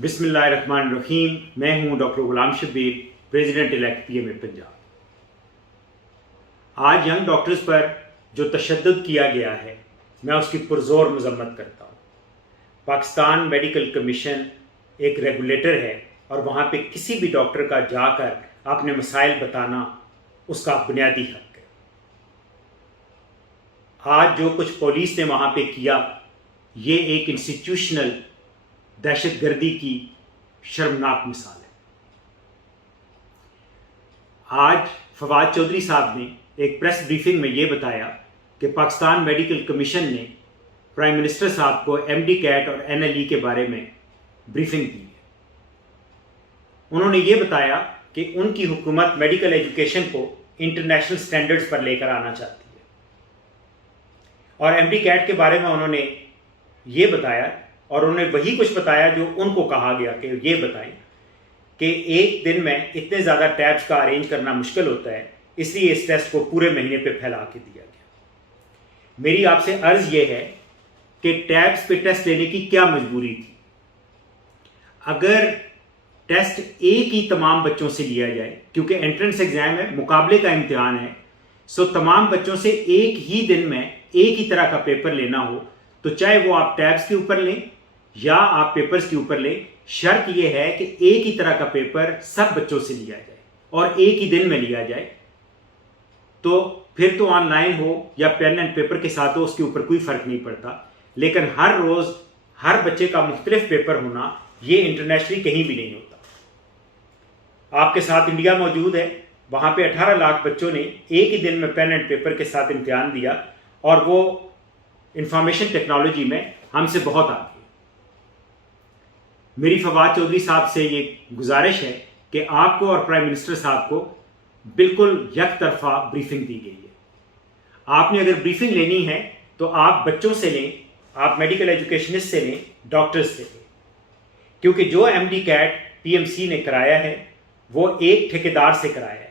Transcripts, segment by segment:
بسم اللہ الرحمن الرحیم. میں ہوں doctor Ghulam Shabbir, president elect P M A Punjab. آج ینگ ڈاکٹرز پر جو تشدد کیا گیا ہے میں اس کی پرزور مذمت کرتا ہوں. پاکستان میڈیکل کمیشن ایک ریگولیٹر ہے اور وہاں پہ کسی بھی ڈاکٹر کا جا کر اپنے مسائل بتانا اس کا بنیادی حق ہے. آج جو کچھ پولیس نے وہاں پہ کیا یہ ایک انسٹیٹیوشنل دہشت گردی کی شرمناک مثال ہے. آج فواد چودھری صاحب نے ایک پریس بریفنگ میں یہ بتایا کہ پاکستان میڈیکل کمیشن نے پرائم منسٹر صاحب کو ایم ڈی کیٹ اور این ایل ای کے بارے میں بریفنگ دی ہے. انہوں نے یہ بتایا کہ ان کی حکومت میڈیکل ایجوکیشن کو انٹرنیشنل سٹینڈرڈز پر لے کر آنا چاہتی ہے, اور ایم ڈی کیٹ کے بارے میں انہوں نے یہ بتایا اور انہوں نے وہی کچھ بتایا جو ان کو کہا گیا کہ یہ بتائیں کہ ایک دن میں اتنے زیادہ ٹیبس کا ارینج کرنا مشکل ہوتا ہے, اس لیے اس ٹیسٹ کو پورے مہینے پہ پھیلا کے دیا گیا. میری آپ سے عرض یہ ہے کہ ٹیبس پہ ٹیسٹ لینے کی کیا مجبوری تھی؟ اگر ٹیسٹ ایک ہی تمام بچوں سے لیا جائے, کیونکہ انٹرنس ایگزام ہے, مقابلے کا امتحان ہے, سو تمام بچوں سے ایک ہی دن میں ایک ہی طرح کا پیپر لینا ہو تو چاہے وہ آپ ٹیبس کے اوپر لیں یا آپ پیپرز کے اوپر لیں, شرط یہ ہے کہ ایک ہی طرح کا پیپر سب بچوں سے لیا جائے اور ایک ہی دن میں لیا جائے. تو پھر تو آن لائن ہو یا پین اینڈ پیپر کے ساتھ ہو, اس کے اوپر کوئی فرق نہیں پڑتا, لیکن ہر روز ہر بچے کا مختلف پیپر ہونا یہ انٹرنیشنلی کہیں بھی نہیں ہوتا. آپ کے ساتھ انڈیا موجود ہے, وہاں پہ 18 لاکھ بچوں نے ایک ہی دن میں پین اینڈ پیپر کے ساتھ امتحان دیا, اور وہ انفارمیشن ٹیکنالوجی میں ہم سے بہت آگے. میری فواد چودھری صاحب سے یہ گزارش ہے کہ آپ کو اور پرائم منسٹر صاحب کو بالکل یک طرفہ بریفنگ دی گئی ہے. آپ نے اگر بریفنگ لینی ہے تو آپ بچوں سے لیں, آپ میڈیکل ایجوکیشنسٹ سے لیں, ڈاکٹرز سے لیں, کیونکہ جو M D CAT P M C نے کرایا ہے وہ ایک ٹھیکیدار سے کرایا ہے.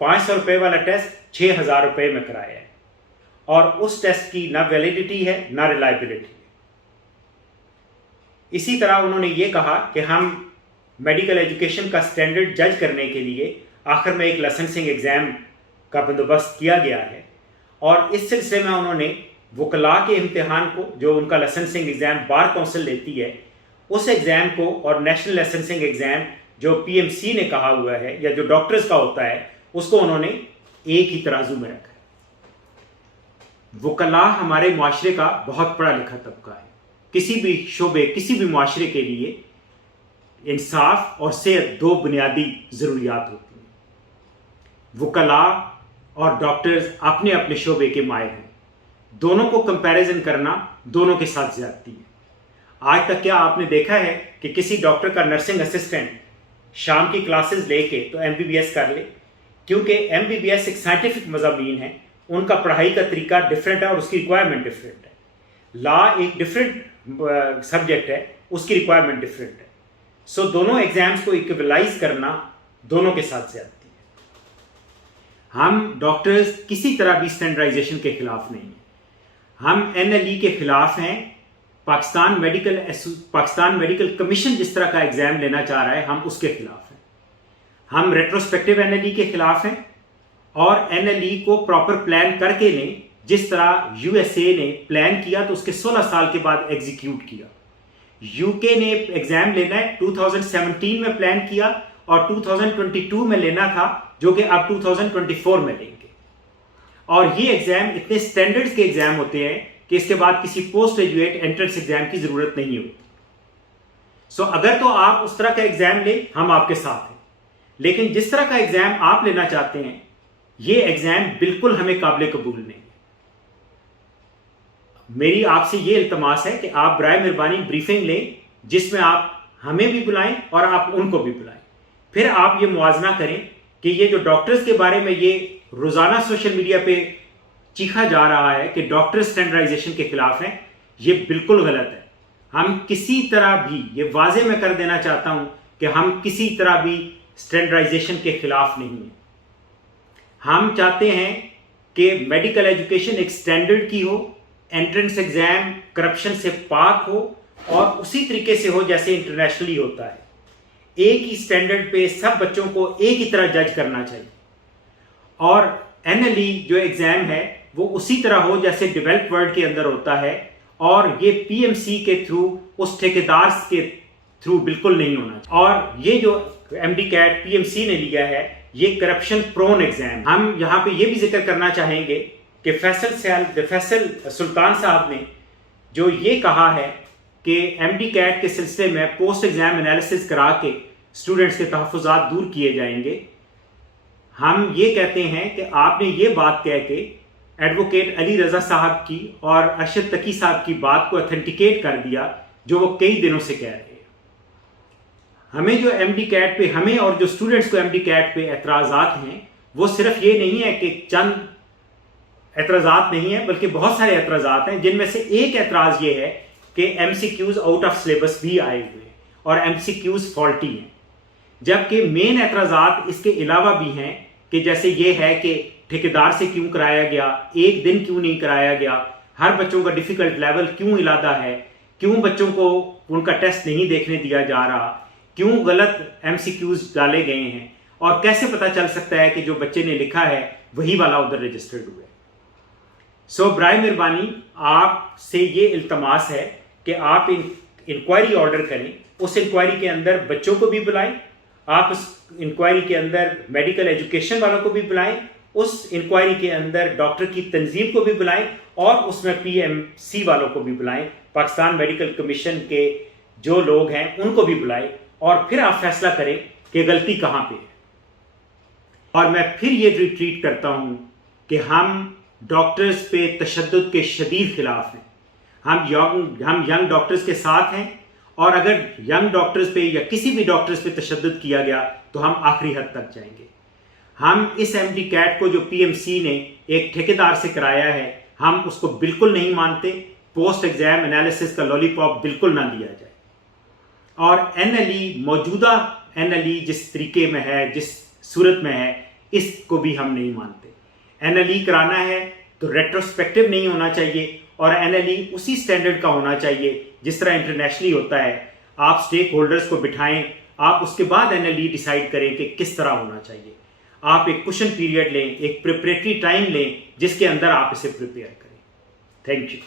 500 روپے والا ٹیسٹ 6000 روپے میں کرایا ہے, اور اس ٹیسٹ کی نہ ویلیڈیٹی ہے نہ ریلائبلٹی ہے. اسی طرح انہوں نے یہ کہا کہ ہم میڈیکل ایجوکیشن کا سٹینڈرڈ جج کرنے کے لیے آخر میں ایک لائسنسنگ ایگزام کا بندوبست کیا گیا ہے, اور اس سلسلے میں انہوں نے وکلاء کے امتحان کو, جو ان کا لائسنسنگ ایگزام بار کونسل لیتی ہے, اس ایگزام کو اور نیشنل لائسنسنگ ایگزام جو پی ایم سی نے کہا ہوا ہے یا جو ڈاکٹرز کا ہوتا ہے, اس کو انہوں نے ایک ہی ترازو میں رکھا ہے. وکلاء ہمارے معاشرے کا بہت پڑھا لکھا طبقہ ہے. کسی بھی شعبے, کسی بھی معاشرے کے لیے انصاف اور صحت دو بنیادی ضروریات ہوتی ہیں. وکلاء اور ڈاکٹرز اپنے اپنے شعبے کے ماہر ہیں, دونوں کو کمپیریزن کرنا دونوں کے ساتھ زیادتی ہے. آج تک کیا آپ نے دیکھا ہے کہ کسی ڈاکٹر کا نرسنگ اسسٹنٹ شام کی کلاسز لے کے تو ایم بی بی ایس کر لے؟ کیونکہ ایم بی بی ایس ایک سائنٹیفک مضامین ہے, ان کا پڑھائی کا طریقہ ڈفرینٹ ہے اور اس کی ریکوائرمنٹ ڈفرینٹ ہے. لا ایک ڈفرینٹ سبجیکٹ ہے, اس کی ریکوائرمنٹ ڈفرینٹ ہے. سو دونوں ایگزامز کو ایکویلائز کرنا دونوں کے ساتھ زیادتی ہے. ہم ڈاکٹرز کسی طرح بھی اسٹینڈرڈائزیشن کے خلاف نہیں ہیں. ہم این ایل ای کے خلاف ہیں. پاکستان میڈیکل کمیشن جس طرح کا ایگزام لینا چاہ رہا ہے ہم اس کے خلاف ہیں. ہم ریٹروسپیکٹو این ایل ای کے خلاف ہیں, اور این ایل ای کو پراپر پلان کر کے لیں, جس طرح یو ایس اے نے پلان کیا تو اس کے 16 سال کے بعد ایگزیکیوٹ کیا. یو کے نے ایگزام لینا ہے 2017 میں پلان کیا, اور 2022 میں لینا تھا, جو کہ اب 2024 میں لیں گے. اور یہ ایگزام اتنے سٹینڈرڈز کے ایگزام ہوتے ہیں کہ اس کے بعد کسی پوسٹ گریجویٹ انٹرنس ایگزام کی ضرورت نہیں ہوتی. سو اگر تو آپ اس طرح کا ایگزام لیں, ہم آپ کے ساتھ ہیں, لیکن جس طرح کا ایگزام آپ لینا چاہتے ہیں یہ ایگزام بالکل ہمیں قابل قبول نہیں. میری آپ سے یہ التماس ہے کہ آپ برائے مہربانی بریفنگ لیں, جس میں آپ ہمیں بھی بلائیں اور آپ ان کو بھی بلائیں. پھر آپ یہ موازنہ کریں کہ یہ جو ڈاکٹرز کے بارے میں یہ روزانہ سوشل میڈیا پہ چیخا جا رہا ہے کہ ڈاکٹر سٹینڈرڈائزیشن کے خلاف ہیں, یہ بالکل غلط ہے. ہم کسی طرح بھی, یہ واضح میں کر دینا چاہتا ہوں کہ ہم کسی طرح بھی سٹینڈرڈائزیشن کے خلاف نہیں ہیں. ہم چاہتے ہیں کہ میڈیکل ایجوکیشن ایک سٹینڈرڈ کی ہو, انٹرنس ایگزام کرپشن سے پاک ہو, اور اسی طریقے سے ہو جیسے انٹرنیشنلی ہوتا ہے. ایک ہی سٹینڈرڈ پہ سب بچوں کو ایک ہی طرح جج کرنا چاہیے. اور NLE جو ایگزام ہے وہ اسی طرح ہو جیسے ڈیولپ ورلڈ کے اندر ہوتا ہے, اور یہ PMC کے تھرو اس ٹھیکیدار کے تھرو بالکل نہیں ہونا. اور یہ جو MD-CAT PMC نے لیا ہے یہ کرپشن پرون ایگزام. ہم یہاں پہ یہ بھی ذکر کرنا چاہیں گے کہ فیصل سلطان صاحب نے جو یہ کہا ہے کہ MD-CAT کے سلسلے میں پوسٹ ایگزام انالیسس کرا کے اسٹوڈنٹس کے تحفظات دور کیے جائیں گے. ہم یہ کہتے ہیں کہ آپ نے یہ بات کہہ کے ایڈوکیٹ علی رضا صاحب کی اور ارشد تقی صاحب کی بات کو اتھینٹیکیٹ کر دیا جو وہ کئی دنوں سے کہہ رہے ہیں. ہمیں جو MD-CAT پہ ہمیں اور جو اسٹوڈنٹس کو MD-CAT پہ اعتراضات ہیں وہ صرف یہ نہیں ہے کہ چند اعتراضات نہیں ہیں بلکہ بہت سارے اعتراضات ہیں, جن میں سے ایک اعتراض یہ ہے کہ MCQs آؤٹ آف سلیبس بھی آئے ہوئے اور MCQs فالٹی ہیں. جبکہ مین اعتراضات اس کے علاوہ بھی ہیں کہ جیسے یہ ہے کہ ٹھیکیدار سے کیوں کرایا گیا, ایک دن کیوں نہیں کرایا گیا, ہر بچوں کا ڈیفیکلٹ لیول کیوں علیحدہ ہے, کیوں بچوں کو ان کا ٹیسٹ نہیں دیکھنے دیا جا رہا, کیوں غلط MCQs ڈالے گئے ہیں, اور کیسے پتہ چل سکتا ہے کہ جو بچے نے لکھا ہے وہی والا ادھر رجسٹرڈ ہوا ہے. سو برائے مہربانی آپ سے یہ التماس ہے کہ آپ انکوائری آرڈر کریں. اس انکوائری کے اندر بچوں کو بھی بلائیں, آپ اس انکوائری کے اندر میڈیکل ایجوکیشن والوں کو بھی بلائیں, اس انکوائری کے اندر ڈاکٹر کی تنظیم کو بھی بلائیں, اور اس میں PMC والوں کو بھی بلائیں, پاکستان میڈیکل کمیشن کے جو لوگ ہیں ان کو بھی بلائیں, اور پھر آپ فیصلہ کریں کہ غلطی کہاں پہ ہے. اور میں پھر یہ ریٹریٹ کرتا ہوں کہ ہم ڈاکٹرز پہ تشدد کے شدید خلاف ہیں. ہم ینگ ڈاکٹرز کے ساتھ ہیں, اور اگر ینگ ڈاکٹرز پہ یا کسی بھی ڈاکٹرز پہ تشدد کیا گیا تو ہم آخری حد تک جائیں گے. ہم اس MD-CAT کو جو PMC نے ایک ٹھیکیدار سے کرایا ہے ہم اس کو بالکل نہیں مانتے. پوسٹ ایگزام انالیسس کا لالی پاپ بالکل نہ دیا جائے. اور NLE موجودہ NLE جس طریقے میں ہے, جس صورت میں ہے, اس کو بھی ہم نہیں مانتے. NLE کرانا ہے تو ریٹروسپیکٹو نہیں ہونا چاہیے, اور NLE اسی سٹینڈرڈ کا ہونا چاہیے جس طرح انٹرنیشنلی ہوتا ہے. آپ سٹیک ہولڈرز کو بٹھائیں, آپ اس کے بعد NLE ڈیسائیڈ کریں کہ کس طرح ہونا چاہیے. آپ ایک کوشن پیریڈ لیں, ایک پریپریٹری ٹائم لیں جس کے اندر آپ اسے پریپیئر کریں. Thank you.